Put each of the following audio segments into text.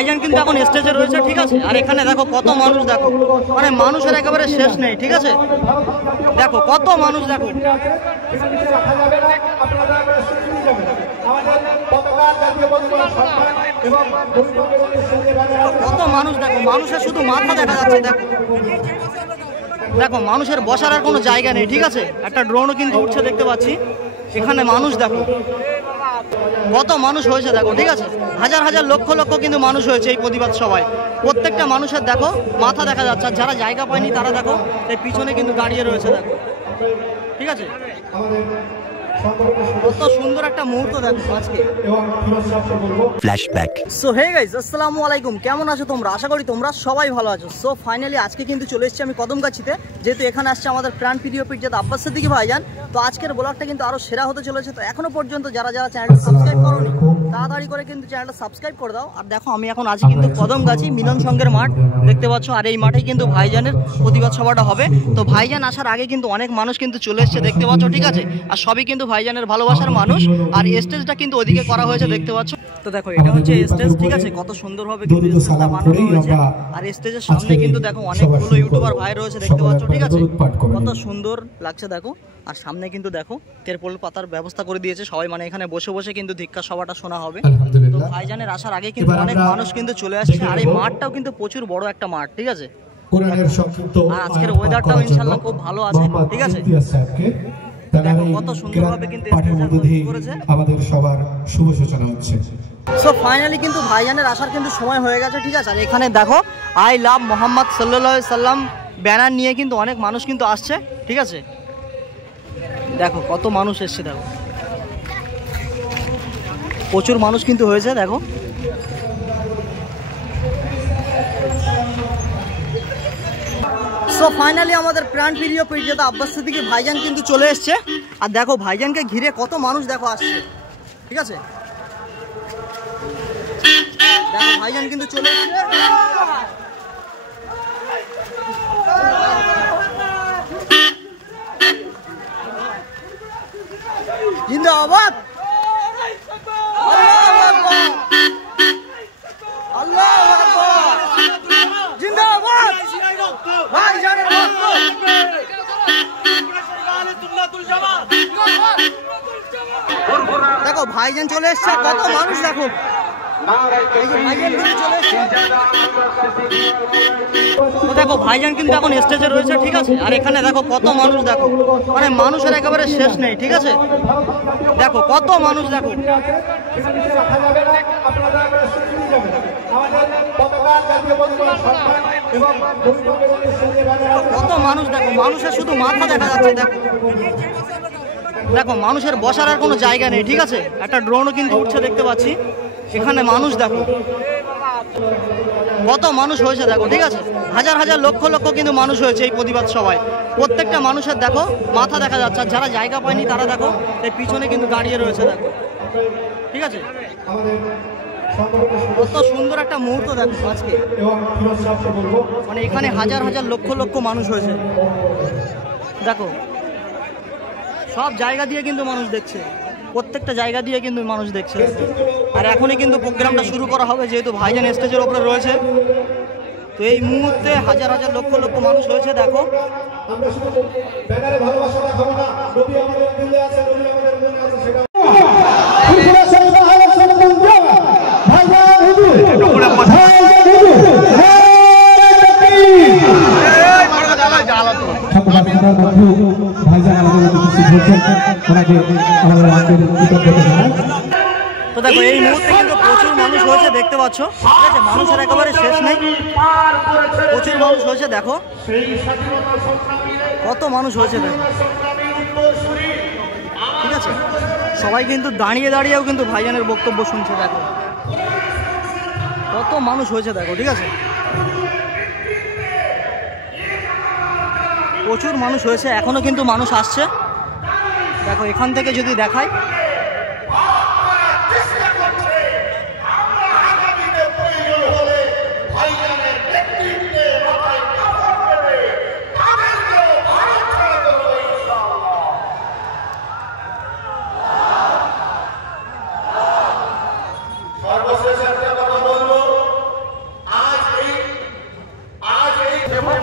ভাইজান কিন্তু এখন স্টেজে রয়েছে, ঠিক আছে। আর এখানে দেখো কত মানুষ, দেখো মানে মানুষের একেবারে শেষ নেই, ঠিক আছে। দেখো কত মানুষ, দেখো কত মানুষ, দেখো মানুষের শুধু মাথা দেখা যাচ্ছে। দেখো দেখো মানুষের বসার আর কোনো জায়গা নেই, ঠিক আছে। একটা ড্রোনও কিন্তু উঠছে দেখতে পাচ্ছি। এখানে মানুষ দেখো কত মানুষ হয়েছে, দেখো ঠিক আছে। হাজার হাজার লক্ষ লক্ষ কিন্তু মানুষ হয়েছে এই প্রতিবাদ সভায়। প্রত্যেকটা মানুষের দেখো মাথা দেখা যাচ্ছে। আর যারা জায়গা পায়নি তারা দেখো এই পিছনে কিন্তু দাঁড়িয়ে রয়েছে, দেখো ঠিক আছে। কত সুন্দর একটা মুহূর্ত দেখো আজকে। ফ্ল্যাশব্যাক। সো হে গাইস, আসসালামু আলাইকুম। কেমন আছো তোমরা? আশা করি তোমরা সবাই ভালো আছো। সো ফাইনালি আজকে কিন্তু চলে এসেছি আমি কদমগাছিতে, যেহেতু এখানে আসছে আমাদের প্রাণ প্রিয় পীরজাদা আব্বাস সিদ্দিকী ভাইজান। তো আজকের ব্লগটা কিন্তু আরো সেরা হতে চলেছে। তো এখনো পর্যন্ত যারা যারা চ্যানেলটা সাবস্ক্রাইব করোনি তাড়াতাড়ি করে কিন্তু চ্যানেলটা সাবস্ক্রাইব করে দাও। আর দেখো আমি এখন আছি কিন্তু কদমগাছি মিলন সংঘের মাঠ দেখতে পাচ্ছ। আর এই মাঠেই কিন্তু ভাইজানের প্রতিবাদ সভাটা হবে। তো ভাইজান আসার আগে কিন্তু অনেক মানুষ কিন্তু চলে এসেছে দেখতে পাচ্ছ, ঠিক আছে। আর সবই কিন্তু ভাইজানের ভালোবাসার মানুষ। আর স্টেজটা কিন্তু ওদিকে করা হয়েছে দেখতে পাচ্ছ। তো দেখো এটা হচ্ছে স্টেজ, ঠিক আছে। কত সুন্দরভাবে কিন্তু স্টেজটা বানানো হয়েছে। আর স্টেজের সামনে কিন্তু দেখো অনেকগুলো ইউটিউবার ভাই রয়েছে দেখতে পাচ্ছ, ঠিক আছে। কত সুন্দর লাগছে দেখো। আর সামনে কিন্তু দেখো তেরপল পাতার ব্যবস্থা করে দিয়েছে সবাই, মানে এখানে বসে বসে কিন্তু ধিক্কার সভাটা শোনা হবে। তো ভাইজানের আসার আগে কিন্তু অনেক মানুষ কিন্তু চলে আসছে। আর এই মাঠটাও কিন্তু প্রচুর বড় একটা মাঠ, ঠিক আছে। আর আজকের ওয়েদারটাও ইনশাআল্লাহ খুব ভালো আছে, ঠিক আছে। দেখো কত সুন্দরভাবে কিন্তু আমাদের সবার শুভ সূচনা হচ্ছে। সো ফাইনালি কিন্তু ভাইজানের আসার কিন্তু সময় হয়ে গেছে, ঠিক আছে। আর এখানে দেখো আই লাভ মোহাম্মদ সাল্লাল্লাহু আলাইহি সাল্লাম ব্যানার নিয়ে কিন্তু অনেক মানুষ কিন্তু আসছে, ঠিক আছে। দেখো কত মানুষ এসছে, দেখো প্রচুর মানুষ কিন্তু হয়েছে দেখো। সো ফাইনালি আমাদের প্রাণ প্রিয় পীরজাদা আব্বাস সিদ্দিকী ভাইজান কিন্তু চলে এসছে। আর দেখো ভাইজানকে ঘিরে কত মানুষ দেখো আসছে, ঠিক আছে। দেখো ভাইজান কিন্তু চলে এসছে। জিন্দাবাদ, আল্লাহু আকবার, আল্লাহু আকবার, জিন্দাবাদ ভাইজানের রক্ত। দেখো ভাইজান চলে এসছে, কত মানুষ দেখো। দেখো ভাইজান কিন্তু এখন স্টেজে রয়েছে, ঠিক আছে। আর এখানে দেখো কত মানুষ, দেখো মানে মানুষের একেবারে শেষ নেই, ঠিক আছে। দেখো কত মানুষ, দেখো কত মানুষ, দেখো মানুষের শুধু মাথা দেখা যাচ্ছে। দেখো দেখো মানুষের বসার আর কোনো জায়গা নেই, ঠিক আছে। একটা ড্রোনও কিন্তু উঠছে দেখতে পাচ্ছি। এখানে মানুষ দেখো কত মানুষ হয়েছে, দেখো ঠিক আছে। হাজার হাজার লক্ষ লক্ষ কিন্তু মানুষ হয়েছে এই প্রতিবাদ সভায়। প্রত্যেকটা মানুষের দেখো মাথা দেখা যাচ্ছে। আর যারা জায়গা পায়নি তারা দেখো এই পিছনে কিন্তু দাঁড়িয়ে রয়েছে, দেখো ঠিক আছে। কত সুন্দর একটা মুহূর্ত দেখো আজকে। মানে এখানে হাজার হাজার লক্ষ লক্ষ মানুষ হয়েছে দেখো। সব জায়গা দিয়ে কিন্তু মানুষ দেখছে, প্রত্যেকটা জায়গা দিয়ে কিন্তু মানুষ দেখছে। আর এখনই কিন্তু প্রোগ্রামটা শুরু করা হবে, যেহেতু ভাইজান স্টেজের ওপরে রয়েছে। তো এই মুহূর্তে হাজার হাজার লক্ষ লক্ষ মানুষ হয়েছে দেখো। তো দেখো এই মুহূর্তে কিন্তু প্রচুর মানুষ হয়েছে দেখতে পাচ্ছ, ঠিক আছে। মানুষের একেবারে শেষ নেই, প্রচুর মানুষ হয়েছে দেখো। কত মানুষ হয়েছে দেখো, ঠিক আছে। সবাই কিন্তু দাঁড়িয়ে দাঁড়িয়েও কিন্তু ভাইজানের বক্তব্য শুনছে দেখো। কত মানুষ হয়েছে দেখো, ঠিক আছে। প্রচুর মানুষ হয়েছে, এখনো কিন্তু মানুষ আসছে দেখো। এখান থেকে যদি দেখাই,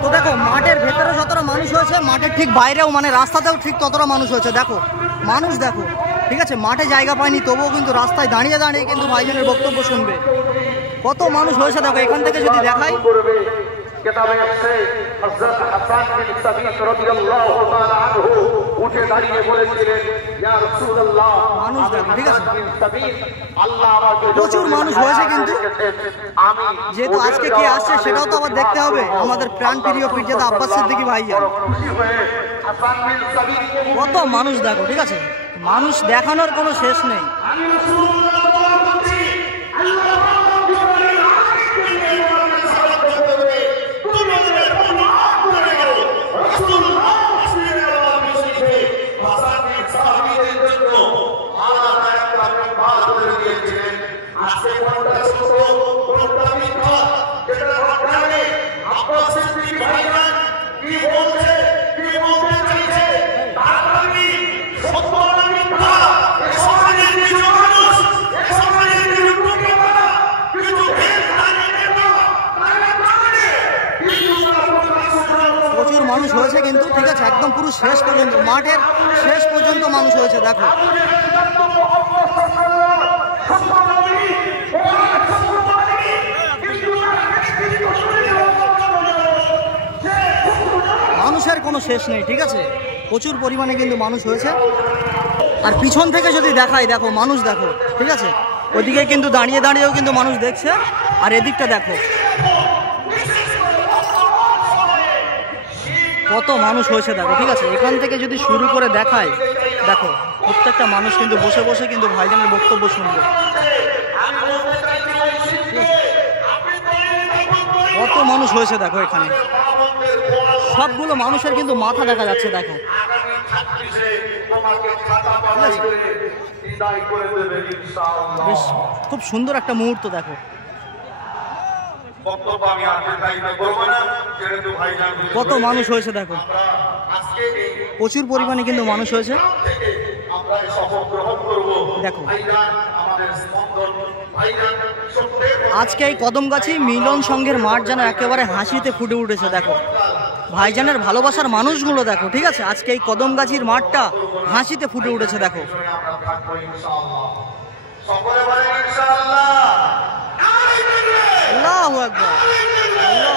তো দেখো মাঠের ভেতরে যতটা মানুষ হয়েছে, মাঠের ঠিক বাইরেও মানে রাস্তাতেও ঠিক ততটা মানুষ হয়েছে। দেখো মানুষ দেখো, ঠিক আছে, মাঠে জায়গা পায়নি তবুও কিন্তু রাস্তায় দাঁড়িয়ে দাঁড়িয়ে কিন্তু ভাইজানের বক্তব্য শুনবে। কত মানুষ হয়েছে দেখো, এখান থেকে যদি দেখাই কিতাবে আছে হযরত হাসান বিন সাবিত রাদিয়াল্লাহু তাআলা আনহু উঠে দাঁড়িয়ে বলেছিলেন, ইয়া রাসূলুল্লাহ, মানুষ দেখো, ঠিক আছে, আল্লাহ আমাকে প্রচুর মানুষ হয়েছে। কিন্তু আমি যেহেতু আজকে কে আসছে সেটাও তো আবার দেখতে হবে, আমাদের প্রাণপ্রিয় পীরজাদা আব্বাস সিদ্দিকী ভাইজান। হাসান বিন সাবিত কত মানুষ দেখো, ঠিক আছে, মানুষ দেখানোর কোনো শেষ নেই। প্রচুর মানুষ হয়েছে কিন্তু, ঠিক আছে, একদম পুরো শেষ পর্যন্ত, মাঠের শেষ পর্যন্ত মানুষ হয়েছে। দেখো মানুষের কোনো শেষ নেই, ঠিক আছে, প্রচুর পরিমাণে কিন্তু মানুষ হয়েছে। আর পিছন থেকে যদি দেখাই, দেখো মানুষ দেখো, ঠিক আছে, ওইদিকে কিন্তু দাঁড়িয়ে দাঁড়িয়েও কিন্তু মানুষ দেখছে। আর এদিকটা দেখো কত মানুষ হয়েছে দেখো, ঠিক আছে, এখান থেকে যদি শুরু করে দেখাই, দেখো প্রত্যেকটা মানুষ কিন্তু বসে বসে কিন্তু ভাইজানের বক্তব্য শুনবে। কত মানুষ হয়েছে দেখো, এখানে সবগুলো মানুষের কিন্তু মাথা দেখা যাচ্ছে। দেখো বেশ খুব সুন্দর একটা মুহূর্ত। দেখো কত মানুষ হয়েছে, দেখো প্রচুর পরিমাণে কিন্তু মানুষ হয়েছে। দেখো আজকে এই কদমগাছি মিলন সংঘের মাঠ যেন একেবারে হাসিতে ফুটে উঠেছে। দেখো ভাইজানের ভালোবাসার মানুষগুলো দেখো, ঠিক আছে, আজকে এই কদমগাছির মাঠটা হাসিতে ফুটে উঠেছে। দেখো আল্লাহু আকবার, আল্লাহ।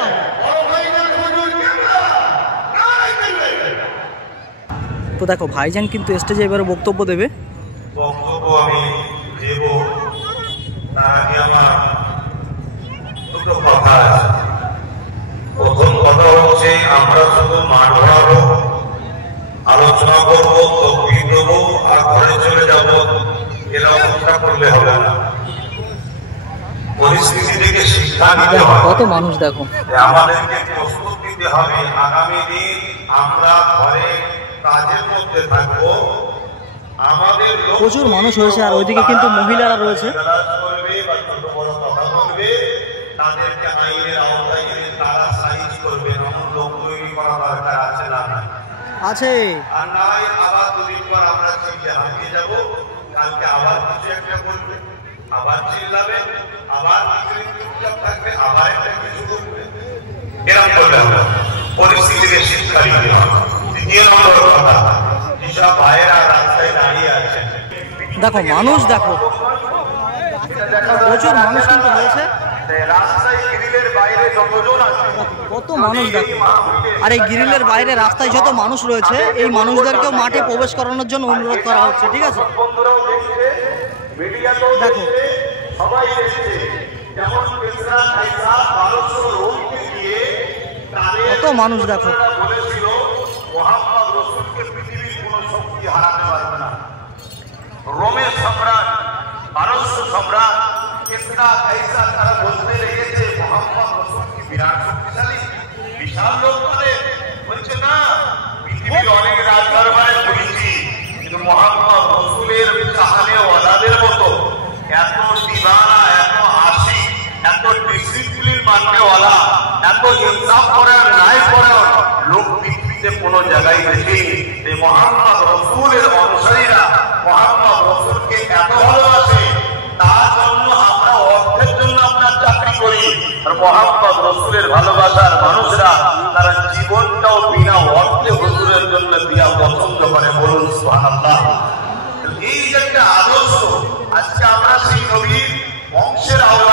তো দেখো ভাইজান কিন্তু স্টেজে এবারে বক্তব্য দেবে। বক্তব্য আমি দেব, তার আগে আমার দুটো কথা আছে। প্রথম কথা হচ্ছে, আমরা শুধু মাঠ ভরাবো, আলোচনা করবো, তকবীর দেবো আর ঘরে চলে যাবো, এরকমটা করলে হবে না। পরিস্থিতি থেকে শিক্ষা নিতে হবে। কত মানুষ দেখো, আমাদেরকে প্রস্তুত নিতে হবে। আগামী দিন আমরা ঘরে কাজের মধ্যে থাকবো, আমাদের প্রচুর মানুষ হয়েছে। আর ওইদিকে কিন্তু মহিলারা রয়েছে। তাদেরকে আইনের আওতায় এনে তারা সাইজ করবে, এমন লোক তৈরি করা দরকার আছে না? আছে। আর না হয় আবার দুদিন পর আমরা চিল্লে হারিয়ে যাবো, কালকে আবার কিছু একটা করবে, আবার চিল্লাবে, আবার চুপচাপ থাকবে, আবার একটা কিছু করবে। এরকম করলে আমরা পরিস্থিতিকে শিক্ষা দিতে হবে। দ্বিতীয় নম্বর কথা, যেসব ভাইয়েরা রাস্তায় দাঁড়িয়ে আছে, দেখো মানুষ দেখো, প্রচুর মানুষ কিন্তু হয়েছে। কত মানুষ দেখো, আর এই গ্রিলের বাইরে রাস্তায় যত মানুষ রয়েছে, এই মানুষদেরকেও মাঠে প্রবেশ করানোর জন্য অনুরোধ করা হচ্ছে, ঠিক আছে। দেখো কত মানুষ দেখো, রোমের সম্রাট, পারস্য সম্রাট কিসরা কাইসার তারা বলতে লেগেছে মুহাম্মদ রাসূল কি বিরাট শক্তিশালী, বিশাল লোক বলে, বলছে না, পৃথিবীর অনেক রাজদরবারে ঘুরেছি, কিন্তু মুহাম্মদ রাসূলের চাহনে ওয়ালাদের মতো এত দিবানা, এত আশিক, এত ডিসিপ্লিন মাননেওয়ালা, এত ইনসাফ করার ন্যায় করার লোক পৃথিবীতে কোনো জায়গায় দেখিনি। এই মুহাম্মদ রাসূলের অনুসারীরা মুহাম্মদ রাসূলকে এত ভালোবাসে, তার জন্য আমরা অর্থের জন্য আপনার চাকরি করি, আর মুহাম্মদ রাসূলের ভালোবাসার মানুষরা মুগ্ধ করে, বলুন সুবহানাল্লাহ। এই যে একটা আদর্শ, আজকে আমরা সেই নবীর বংশের আওলাদ